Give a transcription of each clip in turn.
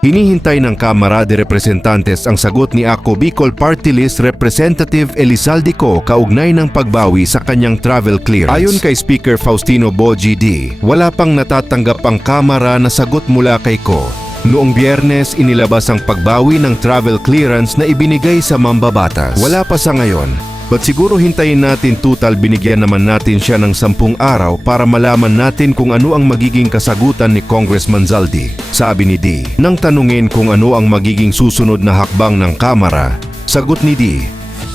Hinihintay ng Kamara de Representantes ang sagot ni Ako Bicol Party List Representative Elizalde Co kaugnay ng pagbawi sa kanyang travel clearance. Ayon kay Speaker Faustino Bogie D, wala pang natatanggap ang Kamara na sagot mula kay Co. Noong Biyernes, inilabas ang pagbawi ng travel clearance na ibinigay sa mambabatas. Wala pa sa ngayon. But siguro hintayin natin total, binigyan naman natin siya ng 10 araw para malaman natin kung ano ang magiging kasagutan ni Congressman Zaldi. Sabi ni D, nang tanungin kung ano ang magiging susunod na hakbang ng Kamara, sagot ni D,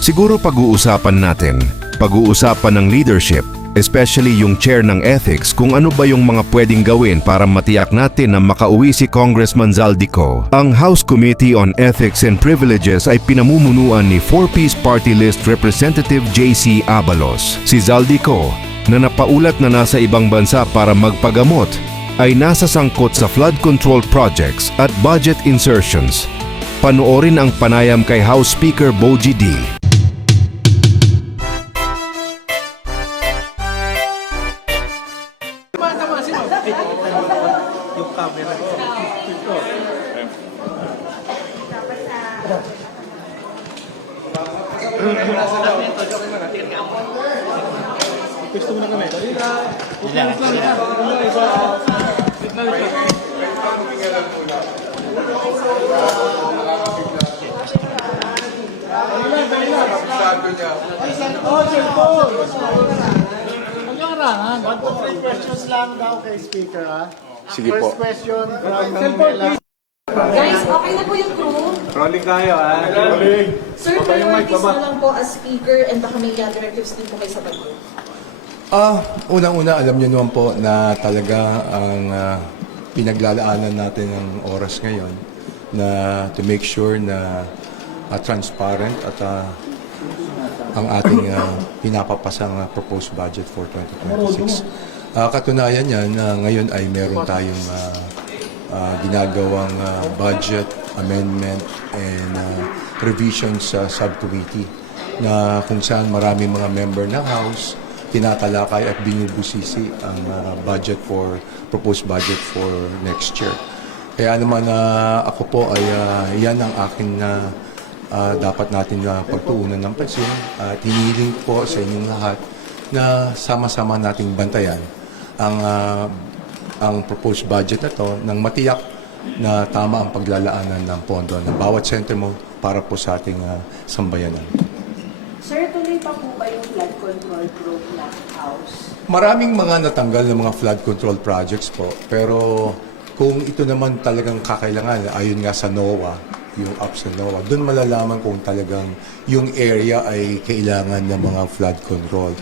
siguro pag-uusapan natin. Pag-uusapan ng leadership, especially yung chair ng ethics, kung ano ba yung mga pwedeng gawin para matiyak natin na makauwi si Congressman Zaldi Co. Ang House Committee on Ethics and Privileges ay pinamumunuan ni 4-piece Party List Representative J.C. Abalos. Si Zaldi Co, na napaulat na nasa ibang bansa para magpagamot, ay nasa sangkot sa flood control projects at budget insertions. Panoorin ang panayam kay House Speaker Bogie D. Yung camera ko. Gusto mo na kami? Three questions lang daw kay Speaker, ha? Sige po. First question from Mela. Guys, okay na po yung crew. Rolling tayo, ha? Sir, priorities na lang po as speaker and baka may directives din po kayo sa bagyo. Unang-una, alam niyo naman po na talaga ang pinaglalaanan natin ng oras ngayon na to make sure na transparent at ang ating pinapapasang proposed budget for 2026. Katunayan yan, ngayon ay meron tayong ginagawang budget amendment and revisions sa subcommittee na kung saan maraming mga member ng House tinatalakay at binubusisi ang proposed budget for next year. Kaya naman ako po ay yan ang aking dapat natin pagtuunan ng pansin at hinihiling po sa inyong lahat na sama-sama nating bantayan ang proposed budget na to nang matiyak na tama ang paglalaanan ng pondo ng bawat sentimo para po sa ating sambayanan. Sir, tuloy pa po ba yung flood control program House? Maraming mga natanggal ng mga flood control projects po, pero kung ito naman talagang kakailangan, ayon nga sa NOAA, yung apps sa NOAA, doon malalaman kung talagang yung area ay kailangan ng mga flood control.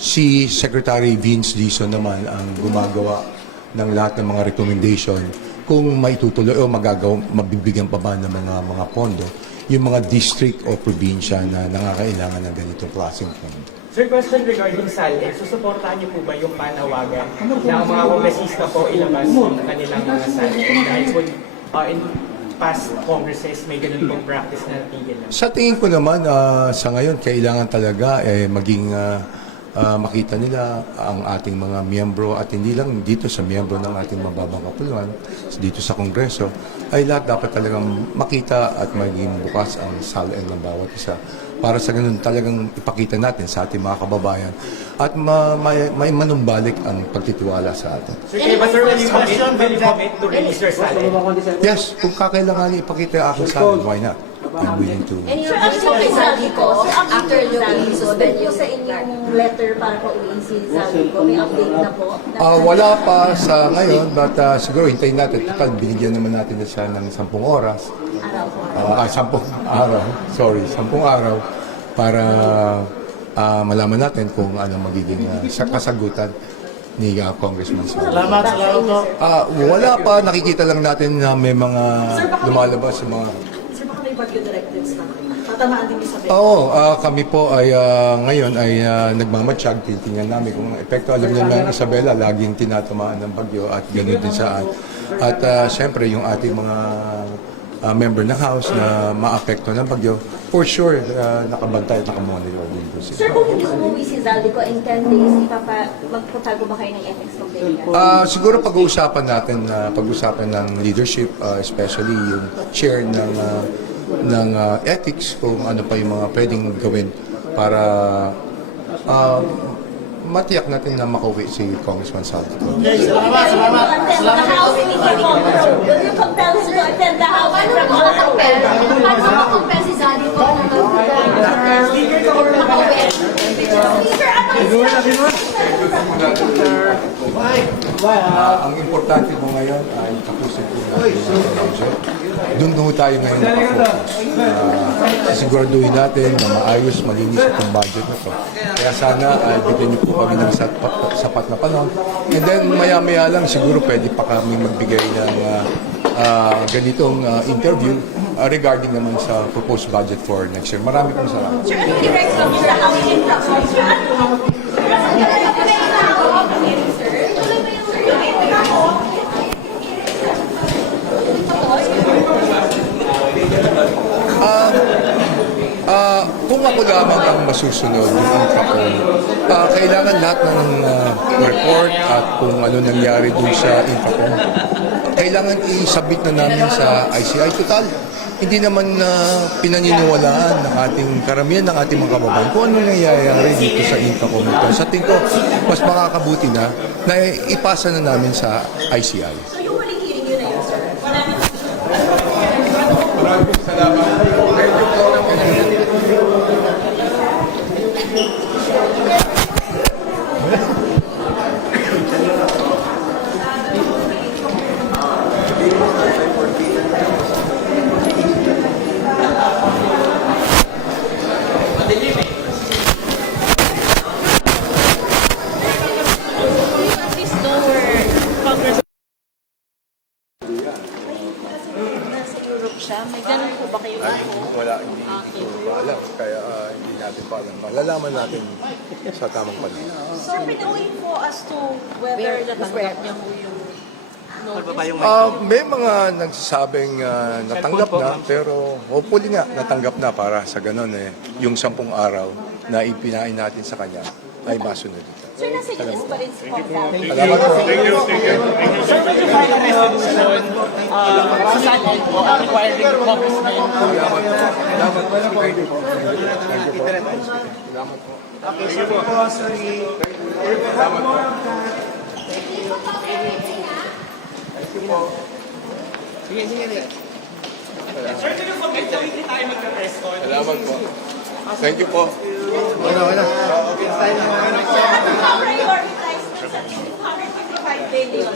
Si Secretary Vince Dizon naman ang gumagawa ng lahat ng mga recommendation kung maitutuloy o mabibigyan pa ba ng mga pondo yung mga district o probinsya na nangangailangan ng ganitong klaseng pondo. Sir, question regarding SALEC. Susuportahan niyo po ba yung panawagan na ang mga kongresista po ilabas ang kanilang mga SALEC dahil po in past congresses may ganun pong practice na natigil na? Sa tingin ko naman, sa ngayon, kailangan talaga maging makita nila ang ating mga miyembro at hindi lang dito sa miyembro ng ating mababang kapuluan, dito sa Kongreso, ay lahat dapat talagang makita at maging bukas ang salin ng bawat isa. Para sa ganun talagang ipakita natin sa ating mga kababayan at may manumbalik ang pagtitiwala sa atin. Sir, kaya ba sir, will you commit to release your SALEC? Yes, kung kakailangan ipakita ang aking salin, why not? I'm willing to. Sir, ano po kay Zaldi ko after yung suspend po sa inyong letter para po uwiin si Zaldi ko? May update na po? Wala pa sa ngayon, but siguro hintayin natin. Total, binigyan naman natin na siya ng 10 oras. 10 araw. Sorry, 10 araw para malaman natin kung ano magiging kasagutan ni Congressman Sal. Salamat po. Wala pa, nakikita lang natin na may mga lumalabas sa mga... Sir, baka may bagyo directives na tatamaan din sa bagyo. Oo, kami po ay ngayon ay nagmamatsyag, titingnan namin kung ang epekto. Alam niyo naman, Isabela, laging tinatamaan ng bagyo at gano'n din saan. At siyempre, yung ating mga member ng House na maapekto ng bagyo, for sure, nakabantay at nakamonitor din po sila. Sir, kung hindi umuwi si Zaldico in 10 days, magpapatago ba kayo ng ethics complaint? Siguro pag-uusapan natin ng leadership, especially yung chair ng ethics, kung ano pa yung mga pwedeng gawin para matiyak natin na makauwi si Congressman Saldico. Salamat. The House meeting tomorrow. Will you compel him to attend the House meeting tomorrow? Paano makakompel si Zaldico na Ang importante mo ngayon ay tapusin po natin ang budget. Doon tayo ngayon nakafocus. Siguraduhin natin na maayos, malinis itong budget na to. Kaya sana bigyan niyo po kami ng sapat na panahon. And then maya-maya lang siguro pwede pa kami magbigay ng ganitong interview regarding naman sa proposed budget for next year. Marami pong salamat. Sir, ano direct from the House meeting? Sir, Kung ako lamang ang masusunod yung Intracom, kailangan lahat ng report at kung ano nangyari dun sa Intracom, kailangan i-submit na namin sa ICI. Total, hindi naman pinaniniwalaan ng ating karamihan ng ating mga kababayan kung ano nangyayari dito sa Intracom ito. Sa tingin ko, mas makakabuti na ipasa na namin sa ICI. So yung huling hearing yun na yun, sir? Wala na. Maraming salamat. Nasa Europe siya. May ganun po ba kayo? Wala, hindi ko alam. Kaya hindi natin pa alam. Malalaman natin sa tamang panahon. Sir, pinauwi po as to whether natanggap niya po yung May mga nagsasabing natanggap na, pero hopefully nga natanggap na para sa ganun yung 10 araw na ipinain natin sa kanya ay masunod ito. Sir, nasa US pa rin si Kong Zaldico. Salamat po. Sir, will you file a resolution sa Senate po requiring congressmen Salamat po. Salamat po. Thank you po. Thank you po. Salamat po. Salamat po. Sir, can you commit na hindi tayo magka-press con? Salamat po. Thank you po. Prioritize 155 billion.